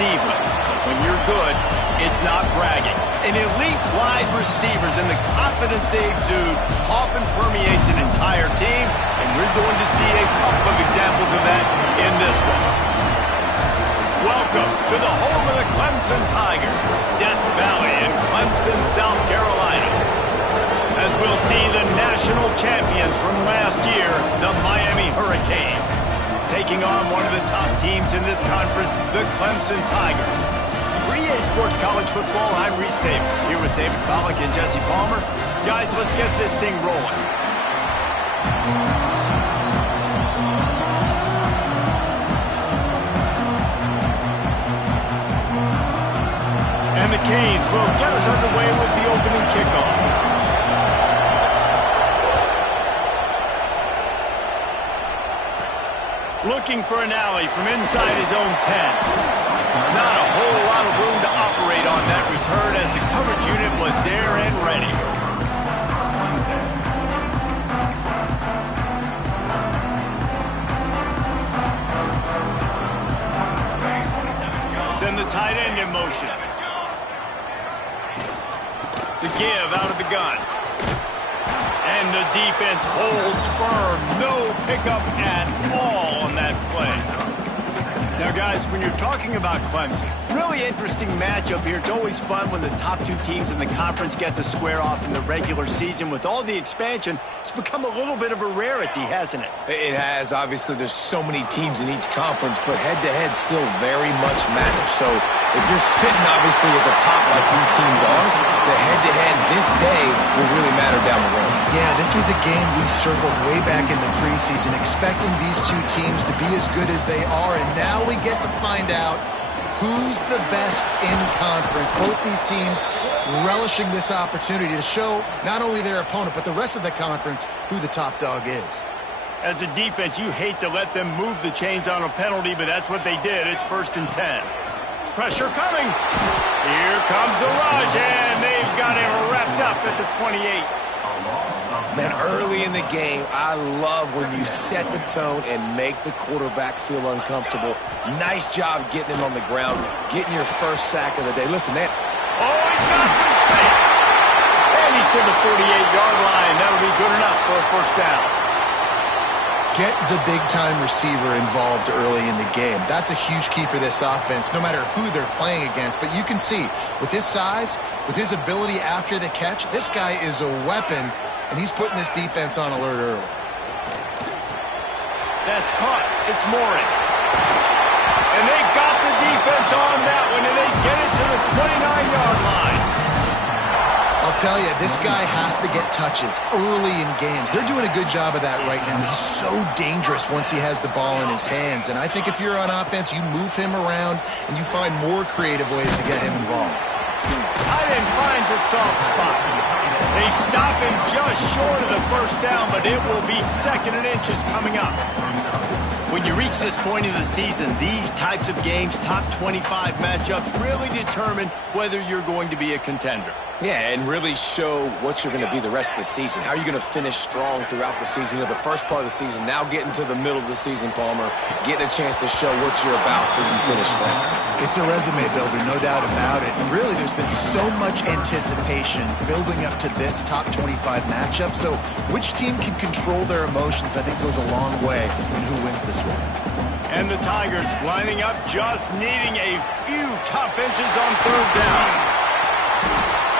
diva. When you're good, it's not bragging. And elite wide receivers and the confidence they exude often permeates an entire team, and we're going to see a couple of examples of that in this one. Welcome to the home of the Clemson Tigers, Death Valley in Clemson, South Carolina. As we'll see the national champions from last year, the Miami Hurricanes, taking on one of the top teams in this conference, the Clemson Tigers. For EA Sports College Football, I'm Reese Davis, here with David Pollack and Jesse Palmer. Guys, let's get this thing rolling. And the Canes will get us underway with the opening kickoff. Looking for an alley from inside his own 10. Not a whole lot of room to operate on that return as the coverage unit was there and ready. Send the tight end in motion. The give out of the gun. And the defense holds firm. No pickup at all on that play. Now, guys, when you're talking about Clemson, really interesting matchup here. It's always fun when the top two teams in the conference get to square off in the regular season. With all the expansion, it's become a little bit of a rarity, hasn't it? It has. Obviously, there's so many teams in each conference, but head-to-head still very much matters. So if you're sitting, obviously, at the top like these teams are, the head-to-head this day will really matter down the road. Yeah, this was a game we circled way back in the preseason, expecting these two teams to be as good as they are, and now we get to find out who's the best in conference. Both these teams relishing this opportunity to show not only their opponent, but the rest of the conference who the top dog is. As a defense, you hate to let them move the chains on a penalty, but that's what they did. It's 1st and 10. Pressure coming. Here comes the rush, and they've got him wrapped up at the 28. Man, early in the game, I love when you set the tone and make the quarterback feel uncomfortable. Nice job getting him on the ground, getting your first sack of the day. Listen, man. Oh, he's got some space. And he's to the 48-yard line. That'll be good enough for a first down. Get the big-time receiver involved early in the game. That's a huge key for this offense, no matter who they're playing against. But you can see, with his size, with his ability after the catch, this guy is a weapon, and he's putting this defense on alert early. That's caught. It's Morin. And they got the defense on that one, and they get it to the 29-yard line. I'll tell you, this guy has to get touches early in games. They're doing a good job of that right now. He's so dangerous once he has the ball in his hands. And I think if you're on offense, you move him around and you find more creative ways to get him involved. Tight end finds a soft spot. They stop him just short of the first down, but it will be 2nd and inches coming up. When you reach this point in the season, these types of games, top 25 matchups, really determine whether you're going to be a contender. Yeah, and really show what you're going to be the rest of the season. How are you going to finish strong throughout the season? You know, the first part of the season, now getting to the middle of the season, Palmer, getting a chance to show what you're about so you can finish strong. It's a resume builder, no doubt about it. And really, there's been so much anticipation building up to this top 25 matchup. So which team can control their emotions, I think, goes a long way in who wins this one. And the Tigers lining up, just needing a few tough inches on 3rd down.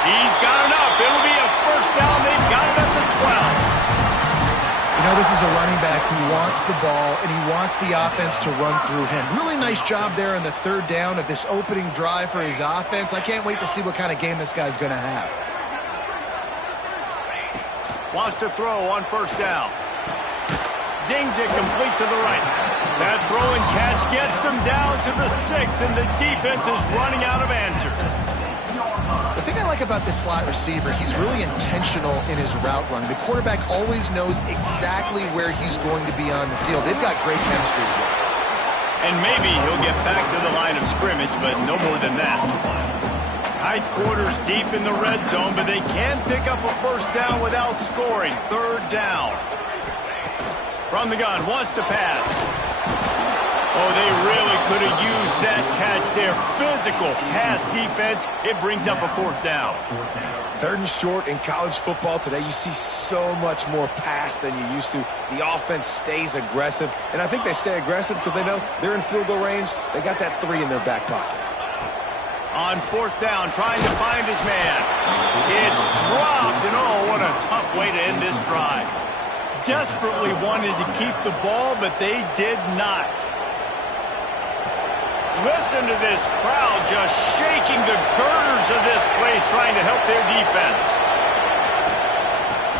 He's got enough. It'll be a first down. They've got it at the 12. You know, this is a running back who wants the ball, and he wants the offense to run through him. Really nice job there on the 3rd down of this opening drive for his offense. I can't wait to see what kind of game this guy's going to have. Wants to throw on 1st down. Zings it complete to the right. That throw and catch gets them down to the 6, and the defense is running out of answers. The thing I like about this slot receiver, he's really intentional in his route running. The quarterback always knows exactly where he's going to be on the field. They've got great chemistry together. And maybe he'll get back to the line of scrimmage, but no more than that. Tight quarters deep in the red zone, but they can pick up a first down without scoring. 3rd down. From the gun, wants to pass. Oh, they really could have used that catch there. Physical pass defense. It brings up a 4th down. 3rd and short in college football today. You see so much more pass than you used to. The offense stays aggressive, and I think they stay aggressive because they know they're in field goal range. They got that 3 in their back pocket. On 4th down, trying to find his man. It's dropped, and oh, what a tough way to end this drive. Desperately wanted to keep the ball, but they did not. Listen to this crowd just shaking the girders of this place, trying to help their defense.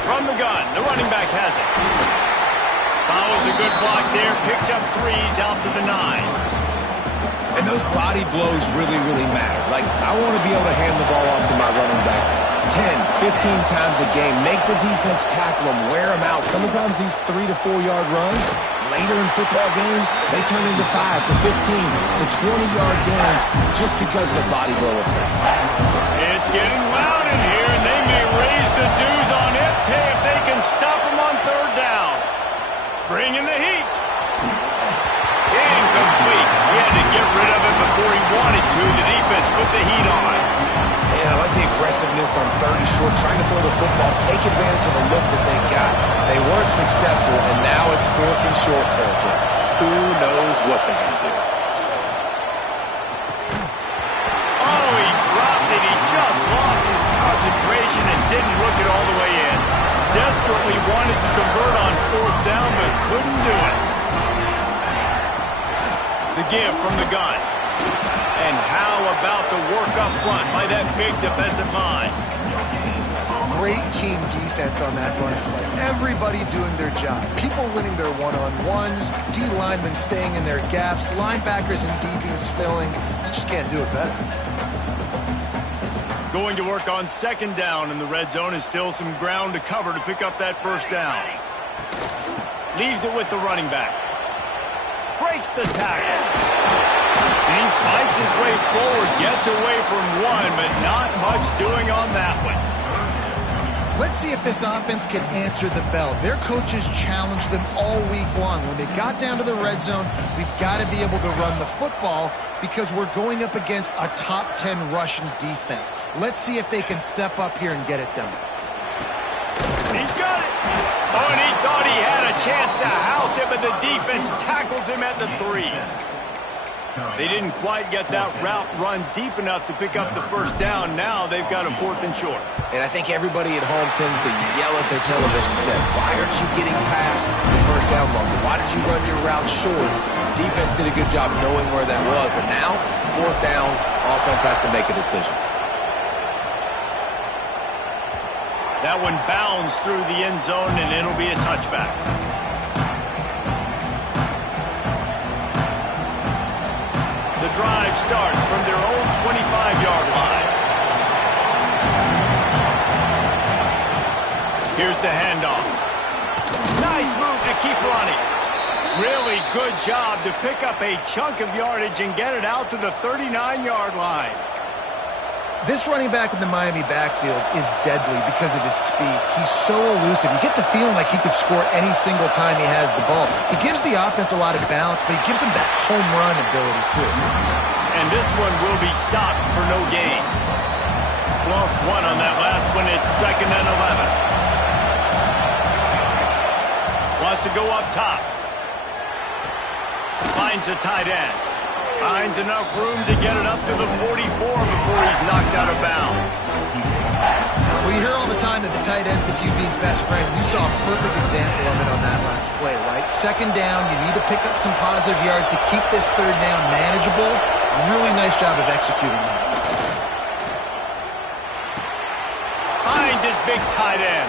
From the gun, the running back has it. Follows a good block there, picks up 3s out to the 9. And those body blows really, really matter. Like, I want to be able to hand the ball off to my running back 10, 15 times a game. Make the defense tackle them, wear them out. Sometimes these 3 to 4 yard runs, later in football games, they turn into 5 to 15 to 20-yard games just because of the body blow effect. It's getting loud in here, and they may raise the dues on FK if they can stop them on 3rd down. Bring in the heat. Incomplete. He had to get rid of it before he wanted to. The defense put the heat on. And I like the aggressiveness on 3rd and short, trying to throw the football, take advantage of a look that they got. They weren't successful, and now it's 4th and short territory. Who knows what they're going to do? Oh, he dropped it. He just lost his concentration and didn't look it all the way in. Desperately wanted to convert on 4th down, but couldn't do it. The give from the gun. And how about the work up front by that big defensive line? Great team defense on that run play. Everybody doing their job. People winning their one-on-ones, D linemen staying in their gaps, linebackers and DBs filling. You just can't do it better. Going to work on 2nd down in the red zone is still some ground to cover to pick up that 1st down. Leaves it with the running back. Breaks the tackle. And he fights his way forward, gets away from 1, but not much doing on that one. Let's see if this offense can answer the bell. Their coaches challenged them all week long. When they got down to the red zone, we've got to be able to run the football because we're going up against a top 10 Russian defense. Let's see if they can step up here and get it done. He's got it. Oh, and he thought he had a chance to house it, but the defense tackles him at the 3. They didn't quite get that route run deep enough to pick up the 1st down. Now they've got a 4th and short. And I think everybody at home tends to yell at their television set, why aren't you getting past the 1st down marker? Why did you run your route short? Defense did a good job knowing where that was, but now, 4th down, offense has to make a decision. That one bounds through the end zone, and it'll be a touchback. The drive starts from their own 25-yard line. Here's the handoff. Nice move to keep running. Really good job to pick up a chunk of yardage and get it out to the 39-yard line. This running back in the Miami backfield is deadly because of his speed. He's so elusive. You get the feeling like he could score any single time he has the ball. He gives the offense a lot of balance, but he gives them that home run ability too. And this one will be stopped for no gain. Lost 1 on that last one. It's 2nd and 11. Wants to go up top. Finds a tight end. Finds enough room to get it up to the 44 before he's knocked out of bounds. Well, you hear all the time that the tight end's the QB's best friend. You saw a perfect example of it on that last play, right? 2nd down, you need to pick up some positive yards to keep this 3rd down manageable. Really nice job of executing that. Finds his big tight end.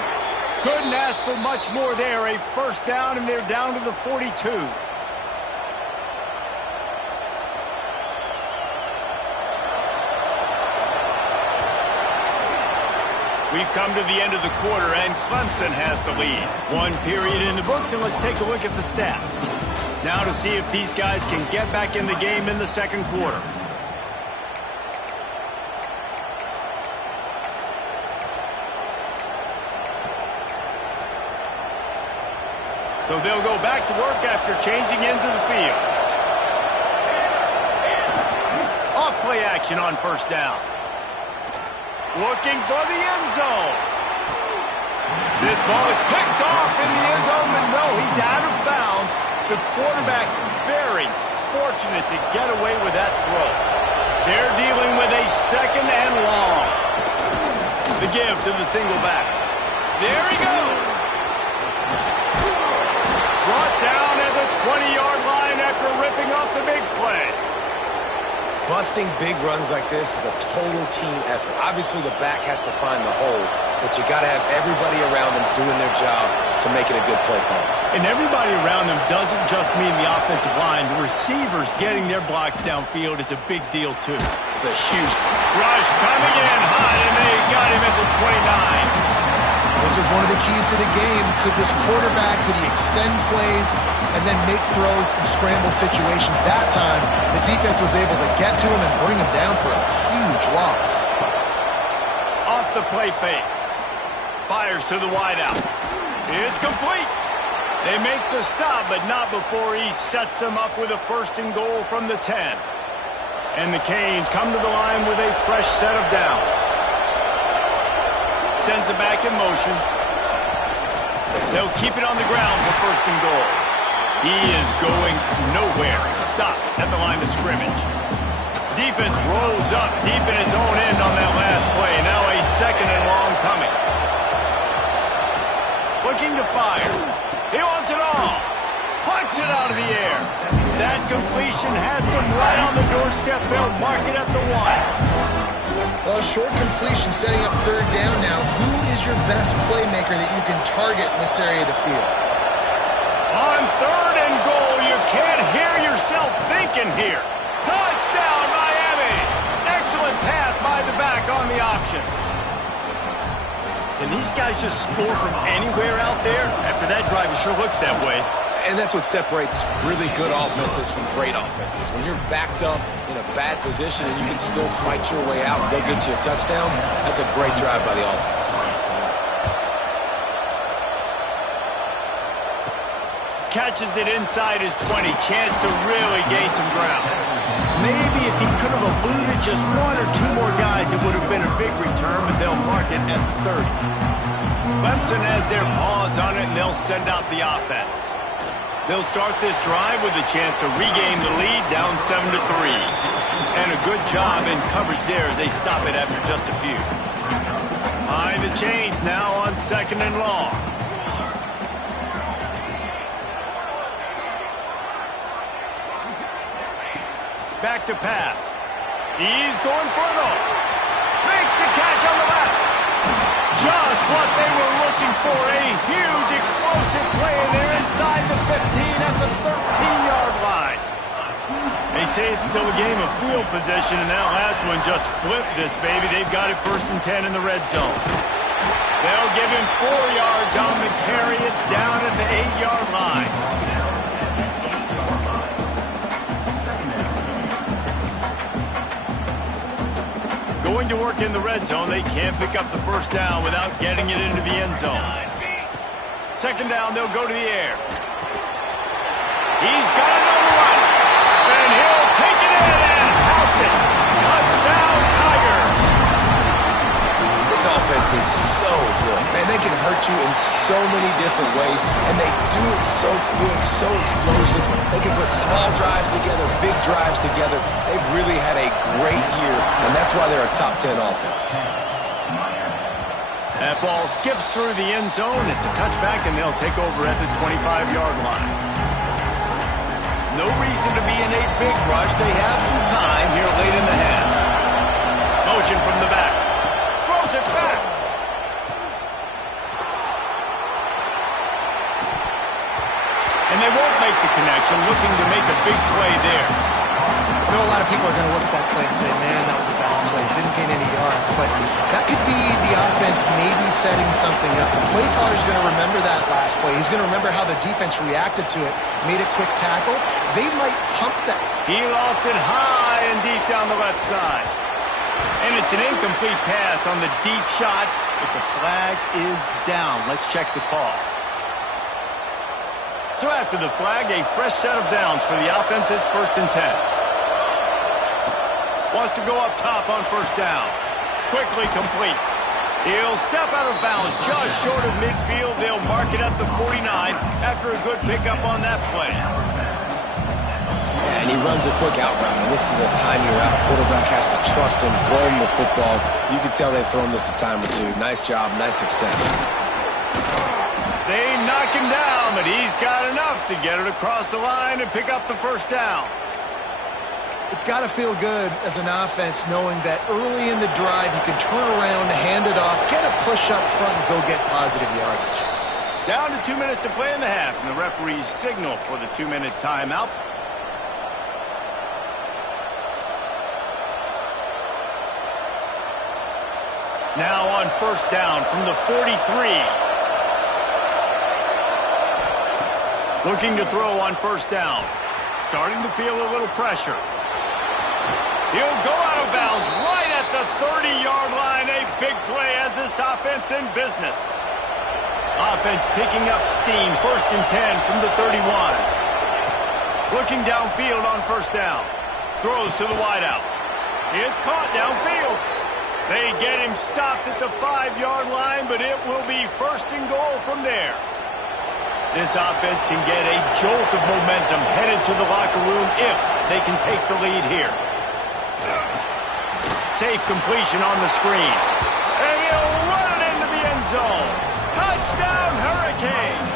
Couldn't ask for much more there. A 1st down, and they're down to the 42. We've come to the end of the quarter, and Clemson has the lead. 1 period in the books, and let's take a look at the stats. Now to see if these guys can get back in the game in the 2nd quarter. So they'll go back to work after changing into the field. play action on first down. Looking for the end zone. This ball is picked off in the end zone, but no, he's out of bounds. The quarterback very fortunate to get away with that throw. They're dealing with a second and long. The give to the single back. There he goes. Brought down at the 20-yard line after ripping off the big play. Busting big runs like this is a total team effort. Obviously, the back has to find the hole, but you got to have everybody around them doing their job to make it a good play call. And everybody around them doesn't just mean the offensive line. The receivers getting their blocks downfield is a big deal, too. It's a huge rush coming in high, and they got him at the 29. This was one of the keys to the game. Could this quarterback, could he extend plays and then make throws in scramble situations? That time, the defense was able to get to him and bring him down for a huge loss. Off the play fake. Fires to the wideout. It's complete. They make the stop, but not before he sets them up with a first and goal from the 10. And the Canes come to the line with a fresh set of downs. Sends it back in motion. They'll keep it on the ground for first and goal. He is going nowhere. Stop at the line of scrimmage. Defense rolls up deep in its own end on that last play. Now a second and long coming. Looking to fire. He wants it all. Punts it out of the air. That completion has them right on the doorstep. They'll mark it at the 1. Well, a short completion setting up third down now. Who is your best playmaker that you can target in this area of the field? On third and goal, you can't hear yourself thinking here. Touchdown, Miami! Excellent pass by the back on the option. Can these guys just score from anywhere out there? After that drive, it sure looks that way. And that's what separates really good offenses from great offenses. When you're backed up in a bad position and you can still fight your way out and they'll get you a touchdown, that's a great drive by the offense. Catches it inside his 20. Chance to really gain some ground. Maybe if he could have eluded just one or two more guys, it would have been a big return, but they'll mark it at the 30. Clemson has their paws on it, and they'll send out the offense. They'll start this drive with a chance to regain the lead, down 7-3. And a good job in coverage there as they stop it after just a few. Behind the chains now on second and long. Back to pass. He's going for it all. Makes the catch on the left. Just what they were looking for. A huge explosive play, and they're inside the 15 at the 13-yard line. They say it's still a game of field position, and that last one just flipped this baby. They've got it 1st and 10 in the red zone. They'll give him 4 yards on the carry. It's down at the 8-yard line. Going to work in the red zone. They can't pick up the first down without getting it into the end zone. Second down, they'll go to the air. He's got another one. And he'll take it in and house it. Touchdown, Tiger. This offense is so good. Man, they can hurt you in so many different ways, and they do it so quick, so explosive. They can put small drives together, big drives together. They've really had a great year, and that's why they're a top 10 offense. That ball skips through the end zone. It's a touchback, and they'll take over at the 25-yard line. No reason to be in a big rush. They have some time here late in the half. Motion from the back. Throws it back. And they won't make the connection, looking to make a big play there. I know a lot of people are going to look at that play and say, man, that was a bad play. Didn't gain any yards. But that could be the offense maybe setting something up. The play caller's going to remember that last play. He's going to remember how the defense reacted to it, made a quick tackle. They might pump that. He lost it high and deep down the left side. And it's an incomplete pass on the deep shot, but the flag is down. Let's check the call. So after the flag, a fresh set of downs for the offense. It's 1st and 10. Wants to go up top on first down. Quickly complete. He'll step out of bounds just short of midfield. They'll mark it at the 49 after a good pickup on that play. And he runs a quick out route, and this is a timing route. Quarterback has to trust him, throw him the football. You can tell they've thrown this a time or two. Nice job, nice success. They knock him down, but he's got enough to get it across the line and pick up the first down. It's got to feel good as an offense knowing that early in the drive you can turn around, hand it off, get a push up front, and go get positive yardage. Down to 2 minutes to play in the half, and the referees signal for the 2-minute timeout. Now on first down from the 43. Looking to throw on first down. Starting to feel a little pressure. He'll go out of bounds right at the 30-yard line. A big play as this offense in business. Offense picking up steam. First and 10 from the 31. Looking downfield on first down. Throws to the wideout. It's caught downfield. They get him stopped at the 5-yard line, but it will be first and goal from there. This offense can get a jolt of momentum headed to the locker room if they can take the lead here. Safe completion on the screen. And he'll run it into the end zone. Touchdown, Hurricanes!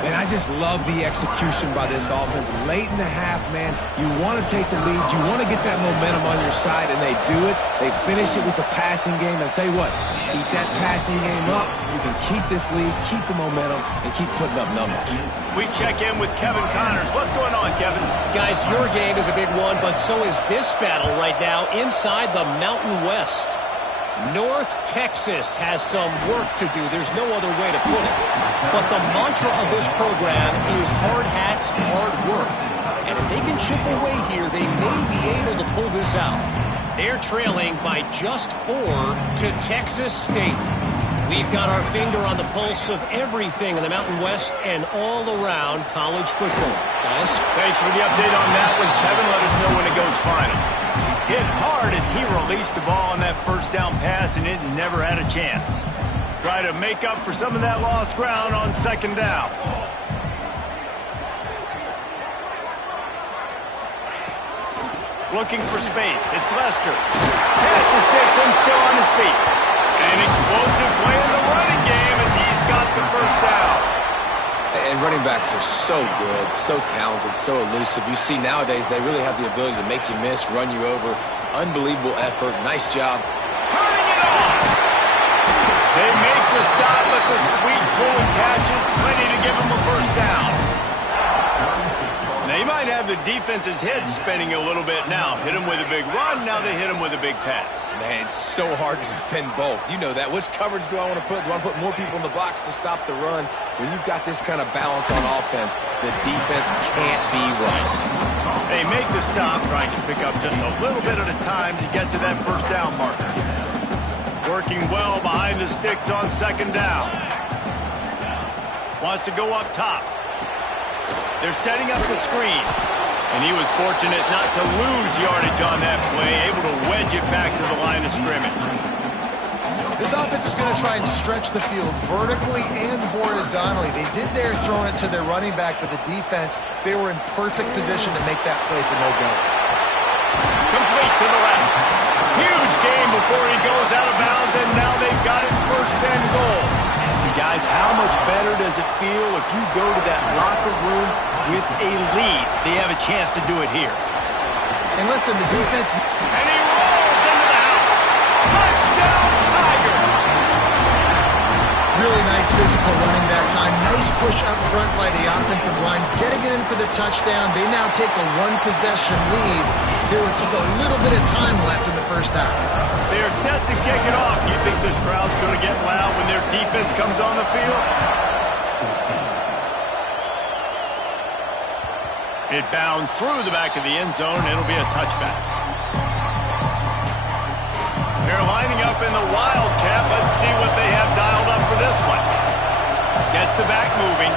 And I just love the execution by this offense. Late in the half, man, you want to take the lead. You want to get that momentum on your side, and they do it. They finish it with the passing game. I'll tell you what, keep that passing game up. You can keep this lead, keep the momentum, and keep putting up numbers. We check in with Kevin Connors. What's going on, Kevin? Guys, your game is a big one, but so is this battle right now inside the Mountain West. North Texas has some work to do. There's no other way to put it. But the mantra of this program is hard hats, hard work. And if they can chip away here, they may be able to pull this out. They're trailing by just 4 to Texas State. We've got our finger on the pulse of everything in the Mountain West and all around college football. Guys? Thanks for the update on that one, Kevin. Let us know when it goes final. Hit hard as he released the ball on that first down pass, and it never had a chance. Try to make up for some of that lost ground on second down. Looking for space. It's Lester. Pass the sticks and still on his feet. An explosive play in the running game as he's got the first down. And running backs are so good, so talented, so elusive. You see nowadays they really have the ability to make you miss, run you over. Unbelievable effort. Nice job. Turning it on. They make the stop, but the sweet pulling catches plenty to give them a first down. They might have the defense's head spinning a little bit now. Hit them with a big run, now they hit them with a big pass. Man, it's so hard to defend both. You know that. Which coverage do I want to put? Do I want to put more people in the box to stop the run? When you've got this kind of balance on offense, the defense can't be right. They make the stop, trying to pick up just a little bit at a time to get to that first down marker. Working well behind the sticks on second down. Wants to go up top. They're setting up the screen. And he was fortunate not to lose yardage on that play, able to wedge it back to the line of scrimmage. This offense is going to try and stretch the field vertically and horizontally. They did their throwing it to their running back, but the defense, they were in perfect position to make that play for no gain. Complete to the left. Huge gain before he goes out of bounds, and now they've got it first and goal. Guys, how much better does it feel if you go to that locker room with a lead? They have a chance to do it here. And listen, the defense... And he rolls into the house. Touchdown, Tigers! Really nice physical running that time. Nice push up front by the offensive line. Getting it in for the touchdown. They now take a one-possession lead here with just a little bit of time left in the first half. They're set to kick it off. You think this crowd's going to get loud when their defense comes on the field? It bounds through the back of the end zone. It'll be a touchback. They're lining up in the Wildcat. Let's see what they have dialed up for this one. Gets the back moving.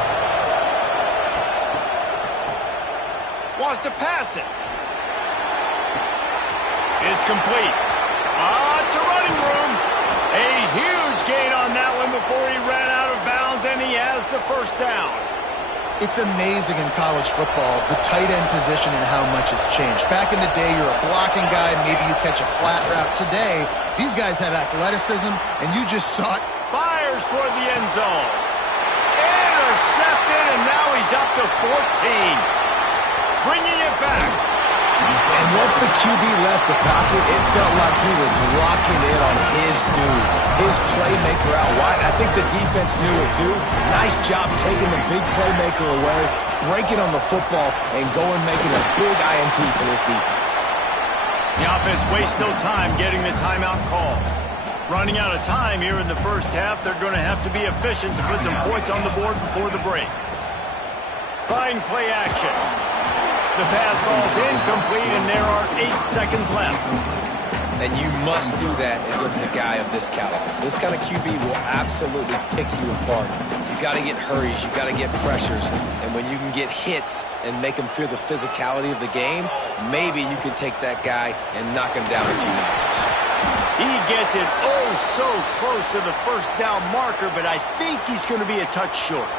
Wants to pass it. It's complete. It's a running room. A huge gain on that one before he ran out of bounds, and he has the first down. It's amazing in college football, the tight end position and how much has changed. Back in the day, you're a blocking guy, maybe you catch a flat route. Today, these guys have athleticism, and you just saw it. Fires toward the end zone. Intercepted, and now he's up to 14. Bringing it back. And once the QB left the pocket, it felt like he was locking in on his dude, his playmaker out wide. I think the defense knew it too. Nice job taking the big playmaker away, breaking on the football, and going making a big INT for this defense. The offense wastes no time getting the timeout call. Running out of time here in the first half, they're going to have to be efficient to put some points on the board before the break. Trying play action. The pass falls incomplete, and there are 8 seconds left. And you must do that against a guy of this caliber. This kind of QB will absolutely pick you apart. You got to get hurries, you got to get pressures, and when you can get hits and make him feel the physicality of the game, maybe you can take that guy and knock him down a few notches. He gets it so close to the first down marker, but I think he's going to be a touch short.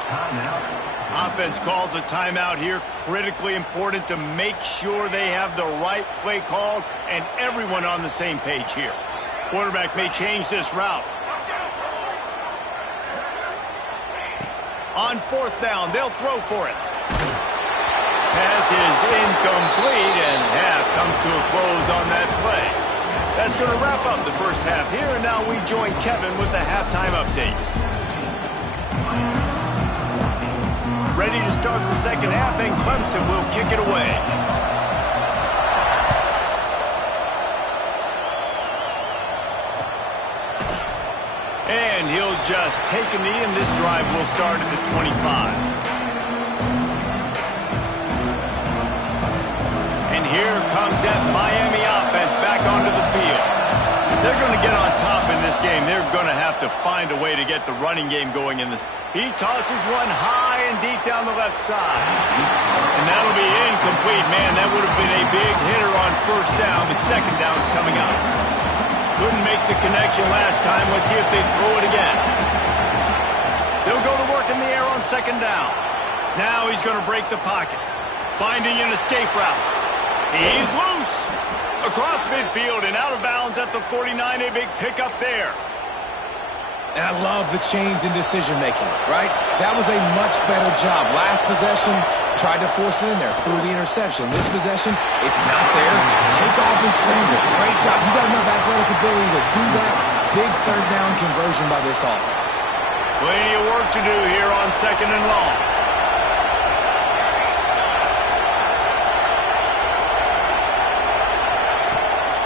Offense calls a timeout here. Critically important to make sure they have the right play called and everyone on the same page here. Quarterback may change this route. On 4th down, they'll throw for it. Pass is incomplete, and half comes to a close on that play. That's going to wrap up the first half here, and now we join Kevin with the halftime update. Ready to start the second half, and Clemson will kick it away. And he'll just take a knee, and this drive will start at the 25. And here comes that Miami offense back onto the field. If they're going to get on top in this game, they're going to have to find a way to get the running game going in this. He tosses one high and deep down the left side. And that'll be incomplete. Man, that would have been a big hitter on first down, but second down is coming out. Couldn't make the connection last time. Let's see if they throw it again. They'll go to work in the air on second down. Now he's going to break the pocket. Finding an escape route. He's loose. Across midfield and out of bounds at the 49. A big pickup there. And I love the change in decision-making, right? That was a much better job. Last possession, tried to force it in there, threw the interception. This possession, it's not there. Take off and scramble. Great job. You got enough athletic ability to do that. Big third down conversion by this offense. Plenty of work to do here on second and long.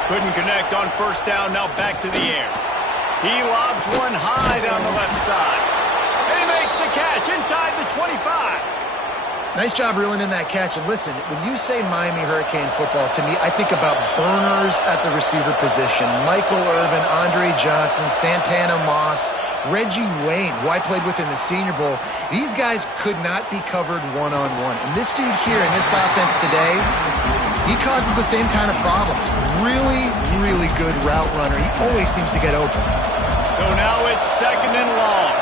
Couldn't connect on first down, now back to the air. He lobs one high down the left side. And he makes the catch inside the 25. Nice job reeling in that catch. And listen, when you say Miami Hurricane football, to me, I think about burners at the receiver position. Michael Irvin, Andre Johnson, Santana Moss, Reggie Wayne, who I played with in the Senior Bowl. These guys could not be covered one-on-one. And this dude here in this offense today, he causes the same kind of problems. Really, really good route runner. He always seems to get open. So now it's second and long.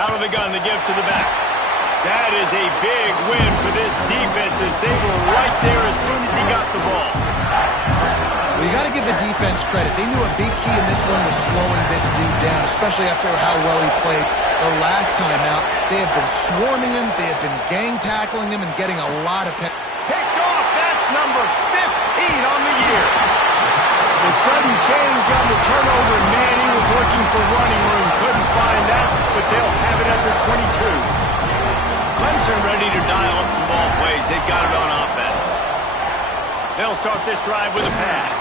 Out of the gun to give to the back. That is a big win for this defense as they were right there as soon as he got the ball. Well, you got to give the defense credit. They knew a big key in this one was slowing this dude down, especially after how well he played the last time out. They have been swarming him. They have been gang tackling him and getting a lot of picked off. That's number 15 on the year. The sudden change on the turnover, man, he was looking for running room. Couldn't find that, but they'll have it at the 22. Clemson ready to dial up some ball plays. They've got it on offense. They'll start this drive with a pass.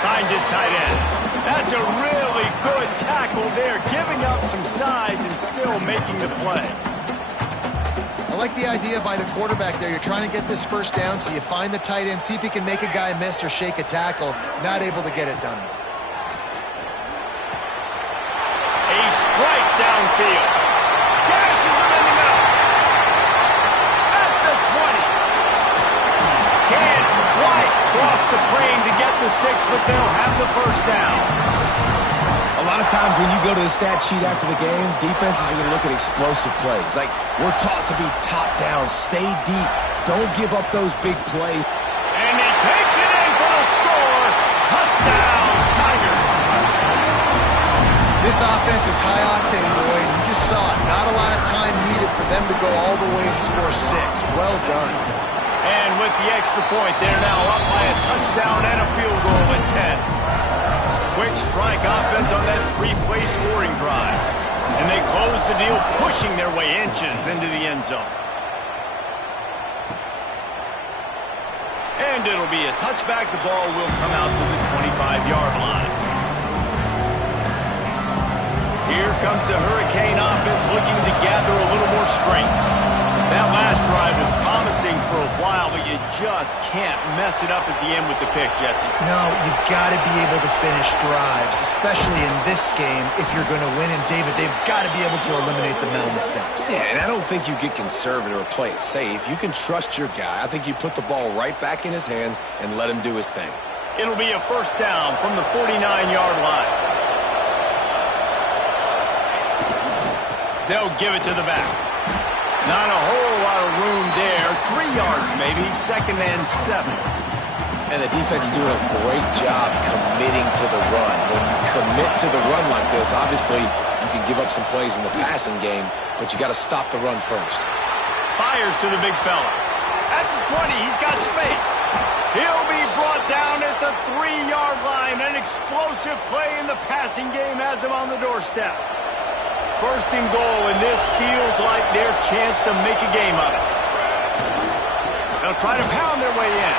Finds his tight end. That's a really good tackle there, giving up some size and still making the play. I like the idea by the quarterback there. You're trying to get this first down, so you find the tight end, see if he can make a guy miss or shake a tackle. Not able to get it done. A strike downfield. Gashes him in the middle. At the 20. Can't to praying to get the 6, but they'll have the first down. A lot of times when you go to the stat sheet after the game, defenses are going to look at explosive plays. Like, we're taught to be top down, stay deep, don't give up those big plays. And he takes it in for the score. Touchdown, Tigers. This offense is high octane, Boyd. You just saw it. Not a lot of time needed for them to go all the way and score 6. Well done. And with the extra point, they're now up by a touchdown and a field goal at 10. Quick strike offense on that 3-play scoring drive. And they close the deal, pushing their way inches into the end zone. And it'll be a touchback. The ball will come out to the 25-yard line. Here comes the Hurricane offense looking to gather a little more strength. That last drive was promising for a while, but you just can't mess it up at the end with the pick, Jesse. No, you've got to be able to finish drives, especially in this game if you're going to win. And, David, they've got to be able to eliminate the mental mistakes. Yeah, and I don't think you get conservative or play it safe. You can trust your guy. I think you put the ball right back in his hands and let him do his thing. It'll be a first down from the 49-yard line. They'll give it to the back. Not a whole lot of room there. 3 yards maybe, 2nd and 7. And the defense doing a great job committing to the run. When you commit to the run like this, obviously you can give up some plays in the passing game, but you got to stop the run first. Fires to the big fella. At the 20, he's got space. He'll be brought down at the 3-yard line. An explosive play in the passing game has him on the doorstep. First and goal, and this feels like their chance to make a game of it. They'll try to pound their way in.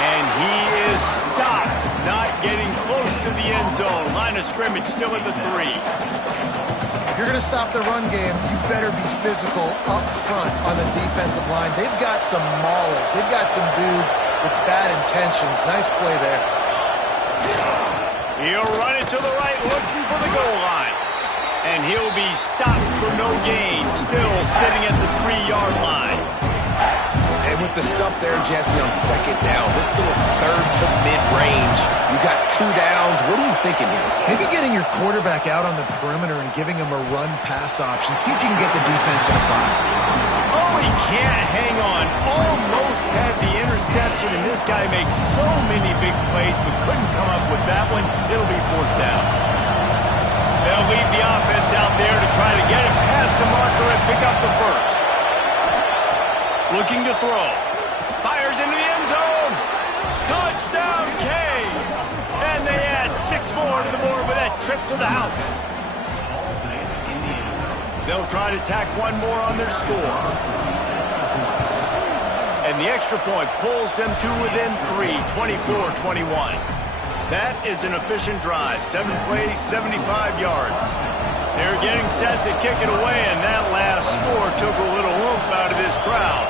And he is stopped, not getting close to the end zone. Line of scrimmage still at the 3. If you're going to stop the run game, you better be physical up front on the defensive line. They've got some maulers. They've got some dudes with bad intentions. Nice play there. He'll run it to the right, looking for the goal line. And he'll be stopped for no gain, still sitting at the 3-yard line. And with the stuff there, Jesse, on 2nd down, this little third to mid-range, you got 2 downs. What are you thinking here? Maybe getting your quarterback out on the perimeter and giving him a run-pass option. See if you can get the defense in a bind. Oh, he can't hang on. Almost had the interception, and this guy makes so many big plays, but couldn't come up with that one. It'll be 4th down. They'll leave the offense out there to try to get it past the marker and pick up the first. Looking to throw. Fires into the end zone. Touchdown, Canes. And they add 6 more to the board with that trip to the house. They'll try to tack 1 more on their score. And the extra point pulls them to within 3, 24-21. That is an efficient drive. 7 plays, 75 yards. They're getting set to kick it away, and that last score took a little oomph out of this crowd.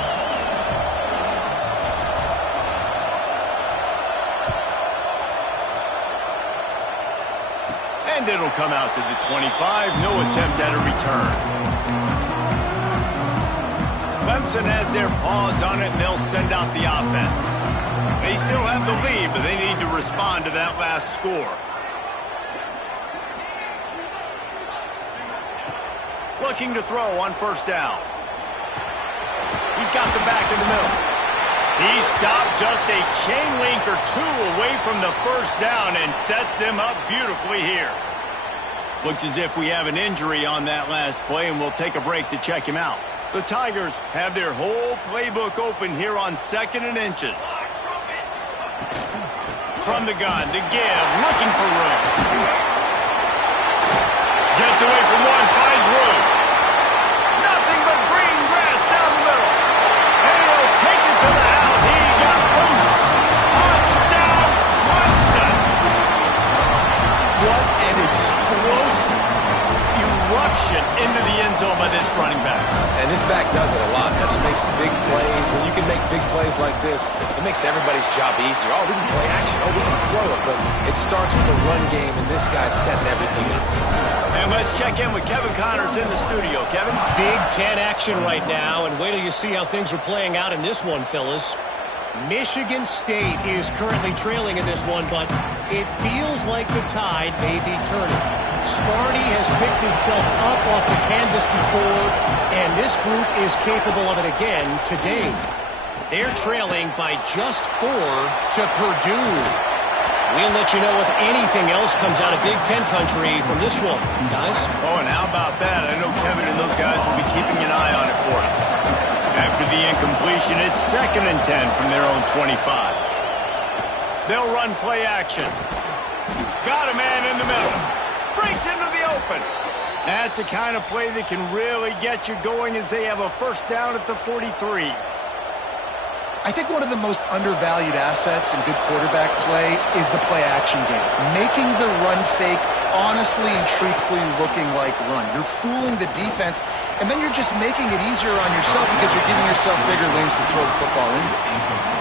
And it'll come out to the 25. No attempt at a return. Clemson has their paws on it, and they'll send out the offense. They still have the lead, but they need to respond to that last score. Looking to throw on 1st down. He's got the back in the middle. He stopped just a chain link or 2 away from the 1st down and sets them up beautifully here. Looks as if we have an injury on that last play, and we'll take a break to check him out. The Tigers have their whole playbook open here on 2nd and inches. From the gun, the give, looking for room. Gets away from one, finds room. Nothing but green grass down the middle. And he'll take it to the house. He got loose. Touchdown, Clemson. What an explosive eruption into the end zone by this running back. And this back does it a lot. He makes big plays. When you can make big plays like this, it makes everybody's job easier. Oh, we can play action. Oh, we can throw it. But it starts with the run game, and this guy's setting everything up. And let's check in with Kevin Connors in the studio. Kevin? Big 10 action right now, and wait till you see how things are playing out in this one, fellas. Michigan State is currently trailing in this one, but it feels like the tide may be turning. Sparty has picked himself up off the canvas before, and this group is capable of it again today. They're trailing by just 4 to Purdue. We'll let you know if anything else comes out of Big Ten country from this one, guys. Oh, and how about that? I know Kevin and those guys will be keeping an eye on it for us. After the incompletion, it's 2nd and 10 from their own 25. They'll run play action. Got a man in the middle. Breaks into the open. That's the kind of play that can really get you going as they have a first down at the 43. I think one of the most undervalued assets in good quarterback play is the play-action game. Making the run fake honestly and truthfully looking like run. You're fooling the defense, and then you're just making it easier on yourself because you're giving yourself bigger lanes to throw the football into.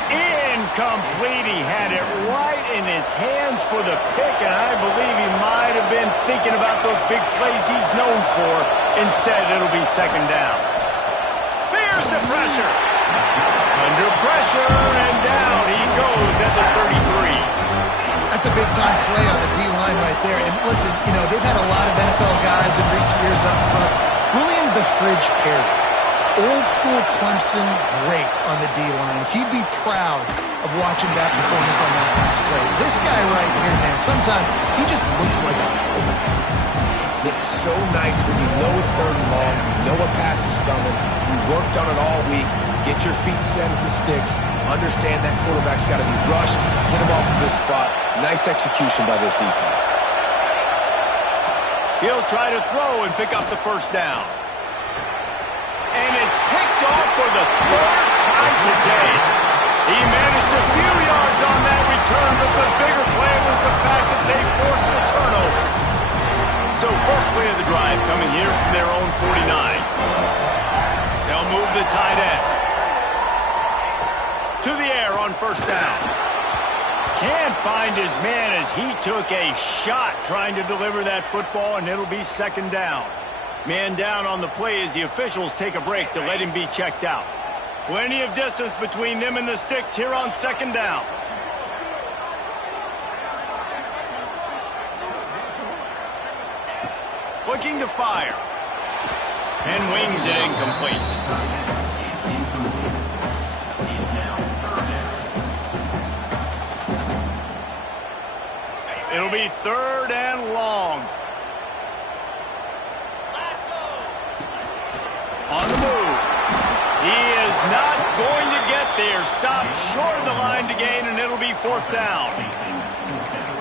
Incomplete. He had it right in his hands for the pick, and I believe he might have been thinking about those big plays he's known for. Instead, it'll be 2nd down. There's the pressure. Under pressure, and down he goes at the 33. That's a big-time play on the D-line right there. And listen, you know, they've had a lot of NFL guys in recent years up front. William the Fridge Perry, old-school Clemson great on the D-line. He'd be proud of watching that performance on that last play. This guy right here, man, sometimes he just looks like a quarterback. It's so nice when you know it's 3rd and long, you know a pass is coming, you worked on it all week, get your feet set at the sticks, understand that quarterback's got to be rushed, get him off of this spot. Nice execution by this defense. He'll try to throw and pick up the first down. And it's picked off for the 3rd time today. He managed a few yards on that return, but the bigger play was the fact that they forced the turnover. So first play of the drive coming here from their own 49. They'll move the tight end. To the air on first down. Can't find his man as he took a shot trying to deliver that football, and it'll be 2nd down. Man down on the play as the officials take a break to let him be checked out. Plenty of distance between them and the sticks here on 2nd down. Looking to fire. And wings it incomplete. It'll be 3rd and long. On the move. He is not going to get there. Stopped short of the line to gain, and it'll be 4th down.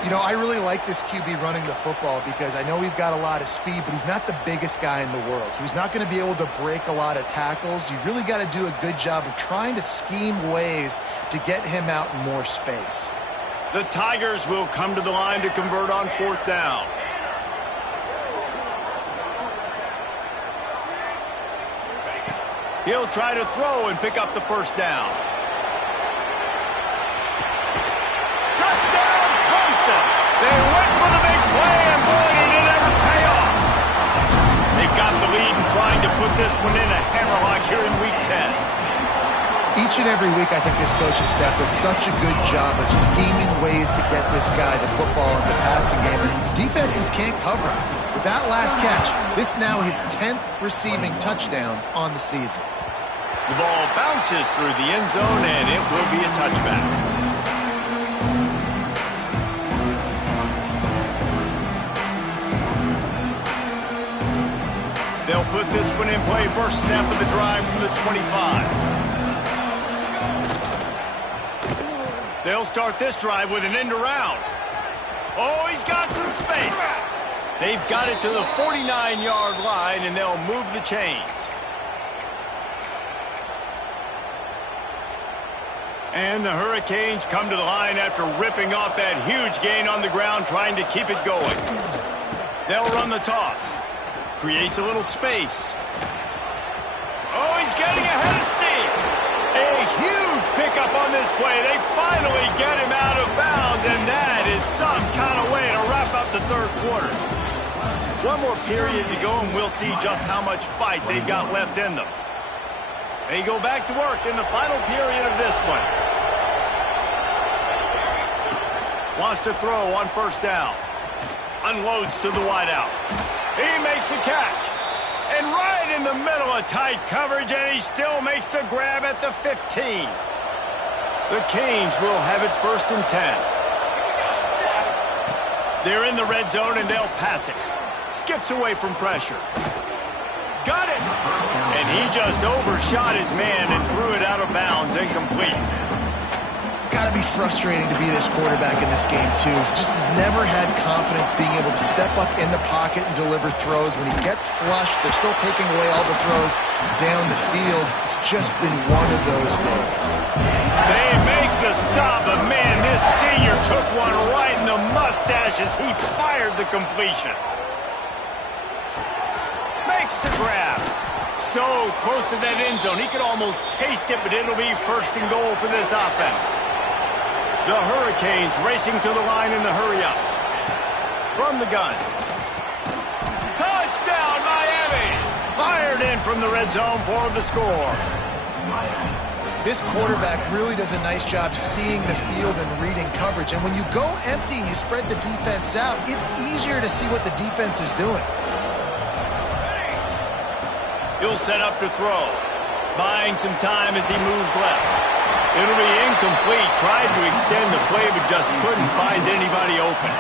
You know, I really like this QB running the football because I know he's got a lot of speed, but he's not the biggest guy in the world. So he's not going to be able to break a lot of tackles. You really got to do a good job of trying to scheme ways to get him out in more space. The Tigers will come to the line to convert on 4th down. He'll try to throw and pick up the first down. Touchdown, Clemson! They went for the big play, and boy, did it ever pay off. They got the lead and trying to put this one in a hammerlock here in Week 10. Each and every week, I think this coaching staff does such a good job of scheming ways to get this guy the football in the passing game, and defenses can't cover him. With that last catch, this now his 10th receiving touchdown on the season. The ball bounces through the end zone, and it will be a touchback. They'll put this one in play. First snap of the drive from the 25. They'll start this drive with an end around. Oh, he's got some space. They've got it to the 49-yard line, and they'll move the chains. And the Hurricanes come to the line after ripping off that huge gain on the ground, trying to keep it going. They'll run the toss. Creates a little space. Oh, he's getting ahead of steam. A huge pickup on this play. They finally get him out of bounds, and that is some kind of way to wrap up the 3rd quarter. One more period to go, and we'll see just how much fight they've got left in them. They go back to work in the final period of this one. Wants to throw on first down. Unloads to the wideout. He makes the catch. And right in the middle of tight coverage, and he still makes the grab at the 15. The Canes will have it 1st and 10. They're in the red zone, and they'll pass it. Skips away from pressure. Got it! And he just overshot his man and threw it out of bounds, incomplete. It's got to be frustrating to be this quarterback in this game, too. Just has never had confidence being able to step up in the pocket and deliver throws. When he gets flushed, they're still taking away all the throws down the field. It's just been one of those days. They make the stop, but man, this senior took one right in the mustache as he fired the completion. Makes the grab. So close to that end zone, he could almost taste it, but it'll be 1st and goal for this offense. The Hurricanes racing to the line in the hurry-up. From the gun. Touchdown, Miami! Fired in from the red zone for the score. This quarterback really does a nice job seeing the field and reading coverage. And when you go empty and you spread the defense out, it's easier to see what the defense is doing. He'll set up to throw. Buying some time as he moves left. It'll be incomplete. Tried to extend the play, but just couldn't find anybody open.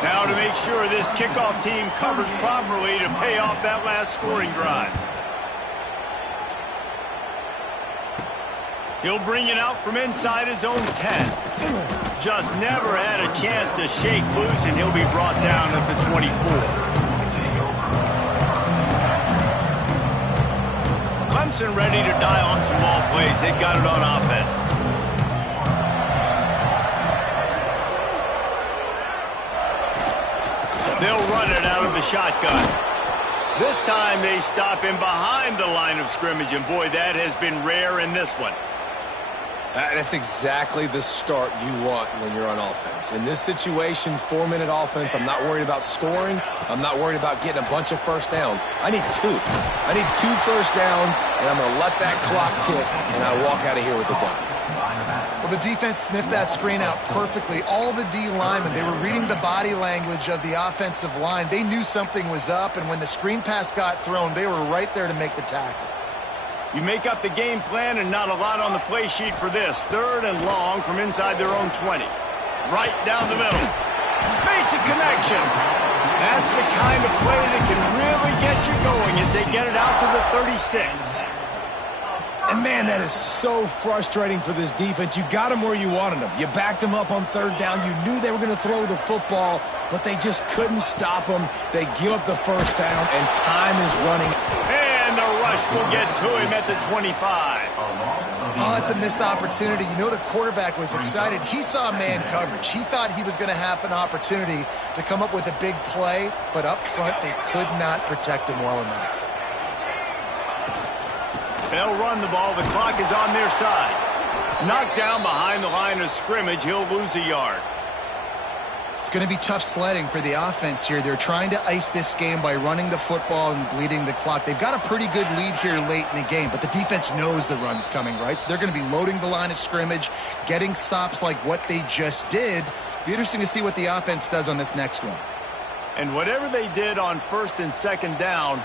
Now to make sure this kickoff team covers properly to pay off that last scoring drive. He'll bring it out from inside his own 10. Just never had a chance to shake loose, and he'll be brought down at the 24. Clemson ready to dial up some ball plays. They got it on offense. They'll run it out of the shotgun. This time they stop him behind the line of scrimmage, and boy, that has been rare in this one. That's exactly the start you want when you're on offense. In this situation, 4-minute offense, I'm not worried about scoring. I'm not worried about getting a bunch of first downs. I need 2. I need 2 first downs, and I'm going to let that clock tick, and I walk out of here with the W. Well, the defense sniffed that screen out perfectly. All the D linemen, they were reading the body language of the offensive line. They knew something was up, and when the screen pass got thrown, they were right there to make the tackle. You make up the game plan and not a lot on the play sheet for this. 3rd and long from inside their own 20. Right down the middle. Basic connection. That's the kind of play that can really get you going as they get it out to the 36. And, man, that is so frustrating for this defense. You got them where you wanted them. You backed them up on 3rd down. You knew they were going to throw the football, but they just couldn't stop them. They give up the first down, and time is running. And the rush will get to him at the 25. Oh, that's a missed opportunity. You know the quarterback was excited. He saw man coverage. He thought he was going to have an opportunity to come up with a big play, but up front they could not protect him well enough. They'll run the ball. The clock is on their side. Knocked down behind the line of scrimmage. He'll lose a yard. It's going to be tough sledding for the offense here. They're trying to ice this game by running the football and bleeding the clock. They've got a pretty good lead here late in the game, but the defense knows the run's coming, right? So they're going to be loading the line of scrimmage, getting stops like what they just did. Be interesting to see what the offense does on this next one. And whatever they did on 1st and 2nd down,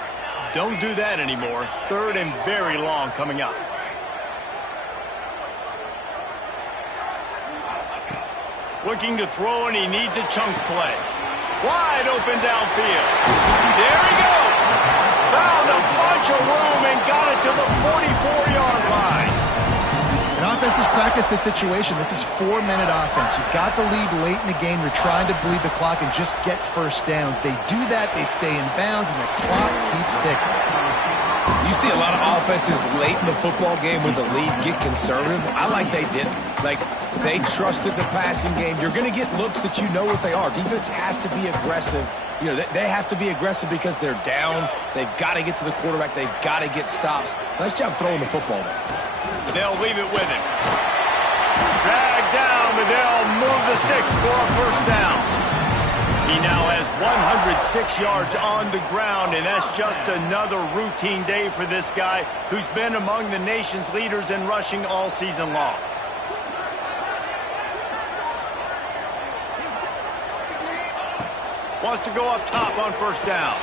don't do that anymore. 3rd and very long coming up. Looking to throw, and he needs a chunk play. Wide open downfield. There he goes. Found a bunch of room and got it to the 44-yard line. And offenses practice this situation. This is 4-minute offense. You've got the lead late in the game. You're trying to bleed the clock and just get first downs. They do that. They stay in bounds, and the clock keeps ticking. You see a lot of offenses late in the football game with the lead get conservative. I like they didn't. Like, they trusted the passing game. You're going to get looks that you know what they are. Defense has to be aggressive. You know, they have to be aggressive because they're down. They've got to get to the quarterback. They've got to get stops. Nice job throwing the football there. They'll leave it with him. Dragged down, but they'll move the sticks for a first down. He now has 106 yards on the ground, and that's just another routine day for this guy who's been among the nation's leaders in rushing all season long. Wants to go up top on first down.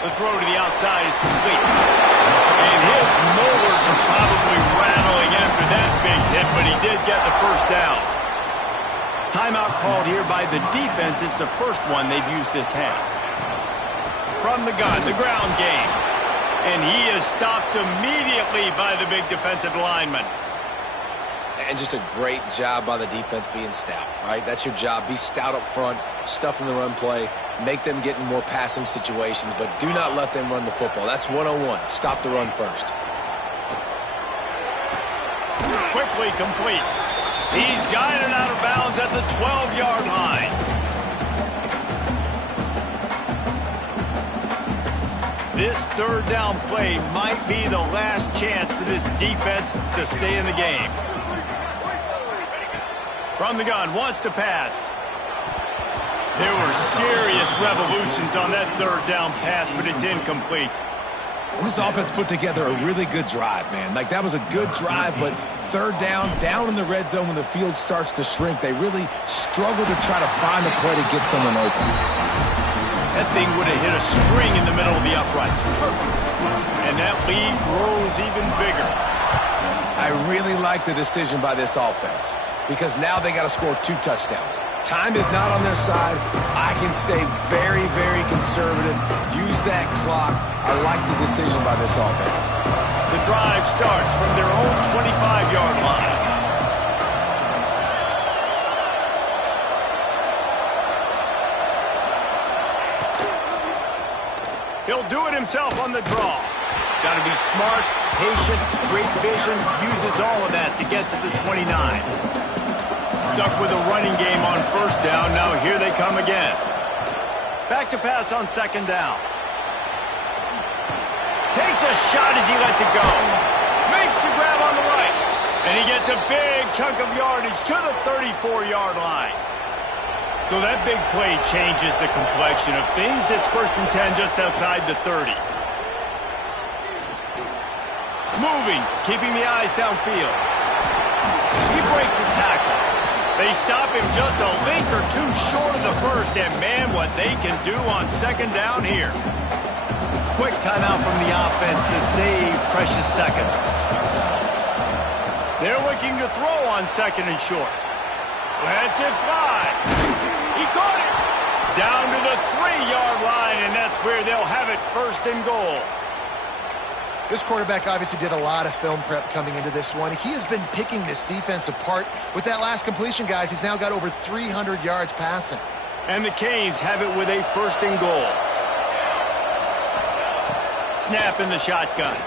The throw to the outside is complete. And his molars are probably rattling after that big hit, but he did get the first down. Timeout called here by the defense. It's the first one they've used this half. From the gun, the ground game. And he is stopped immediately by the big defensive lineman. And just a great job by the defense being stout, right? That's your job. Be stout up front, stuff in the run play, make them get in more passing situations, but do not let them run the football. That's 101. Stop the run first. Quickly complete. He's guided out of bounds at the 12-yard line. This third down play might be the last chance for this defense to stay in the game. From the gun, wants to pass. There were serious revolutions on that third down pass, but it's incomplete. Well, this offense put together a really good drive, man. Like, that was a good drive, but third down in the red zone when the field starts to shrink, they really struggle to try to find a play to get someone open. That thing would have hit a string in the middle of the uprights. Perfect. And that lead grows even bigger. I really like the decision by this offense because now they got to score 2 touchdowns. Time is not on their side. I can stay very, very conservative. Use that clock. I like the decision by this offense. The drive starts from their own 25-yard line. He'll do it himself on the draw. Got to be smart, patient, great vision, uses all of that to get to the 29. Stuck with a running game on first down. Now here they come again. Back to pass on second down. Takes a shot as he lets it go. Makes the grab on the right. And he gets a big chunk of yardage to the 34-yard line. So that big play changes the complexion of things. It's 1st and 10 just outside the 30. Moving, keeping the eyes downfield. He breaks a tackle. They stop him just a link or two short of the first, and man, what they can do on second down here. Quick timeout from the offense to save precious seconds. They're looking to throw on second and short. Lets it fly. He caught it. Down to the 3-yard line, and that's where they'll have it 1st and goal. This quarterback obviously did a lot of film prep coming into this one. He has been picking this defense apart. With that last completion, guys, he's now got over 300 yards passing. And the Canes have it with a 1st and goal. Snap in the shotgun.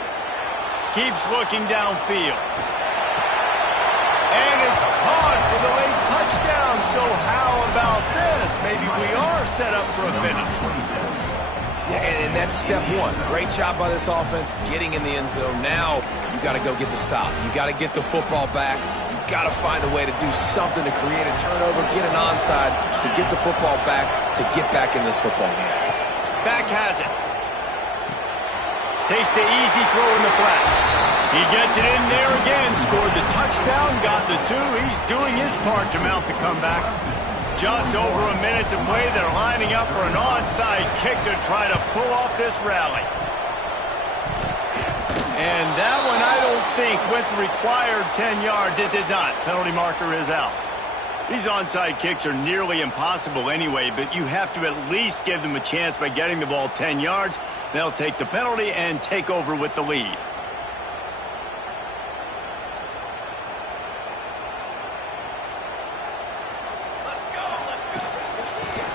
Keeps looking downfield. And it's caught for the late touchdown. So how about this? Maybe we are set up for a finish. Yeah, and that's step 1. Great job by this offense getting in the end zone. Now you got to go get the stop. You got to get the football back. You got to find a way to do something to create a turnover, get an onside, to get the football back, to get back in this football game. Back has it. Takes the easy throw in the flat. He gets it in there again. Scored the touchdown, got the 2. He's doing his part to mount the comeback. Just over a minute to play. They're lining up for an onside kick to try to pull off this rally. And that one, I don't think, with required 10 yards, it did not. Penalty marker is out. These onside kicks are nearly impossible anyway, but you have to at least give them a chance by getting the ball 10 yards. They'll take the penalty and take over with the lead.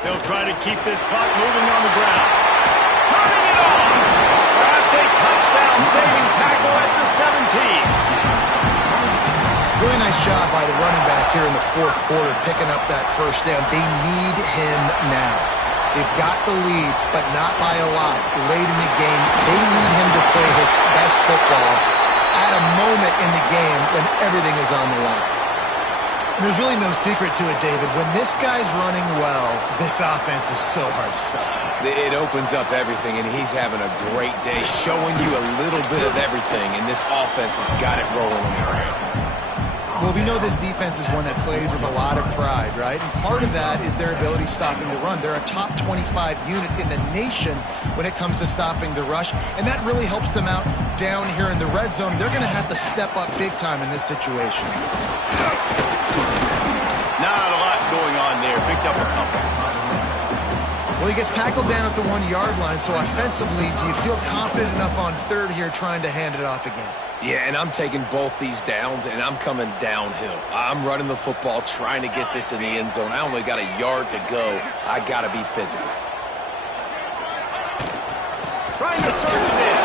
They'll try to keep this clock moving on the ground. Turning it on! Perhaps a touchdown-saving tackle at the 17. Really nice job by the running back here in the 4th quarter, picking up that first down. They need him now. They've got the lead, but not by a lot. Late in the game, they need him to play his best football at a moment in the game when everything is on the line. There's really no secret to it, David. When this guy's running well, this offense is so hard to stop. It opens up everything, and he's having a great day, showing you a little bit of everything, and this offense has got it rolling on the ground. Well, we know this defense is one that plays with a lot of pride, right? And part of that is their ability stopping the run. They're a top 25 unit in the nation when it comes to stopping the rush, and that really helps them out down here in the red zone. They're going to have to step up big time in this situation. Not a lot going on there. Picked up a couple. Well, he gets tackled down at the 1-yard line, so offensively, do you feel confident enough on third here trying to hand it off again? Yeah, and I'm taking both these downs, and I'm coming downhill. I'm running the football, trying to get this in the end zone. I only got a yard to go. I got to be physical. Trying to search it in.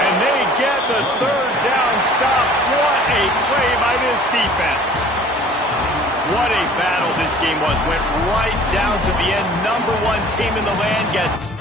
And they get the third down stop. What a play by this defense. What a battle this game was. Went right down to the end. #1 team in the land gets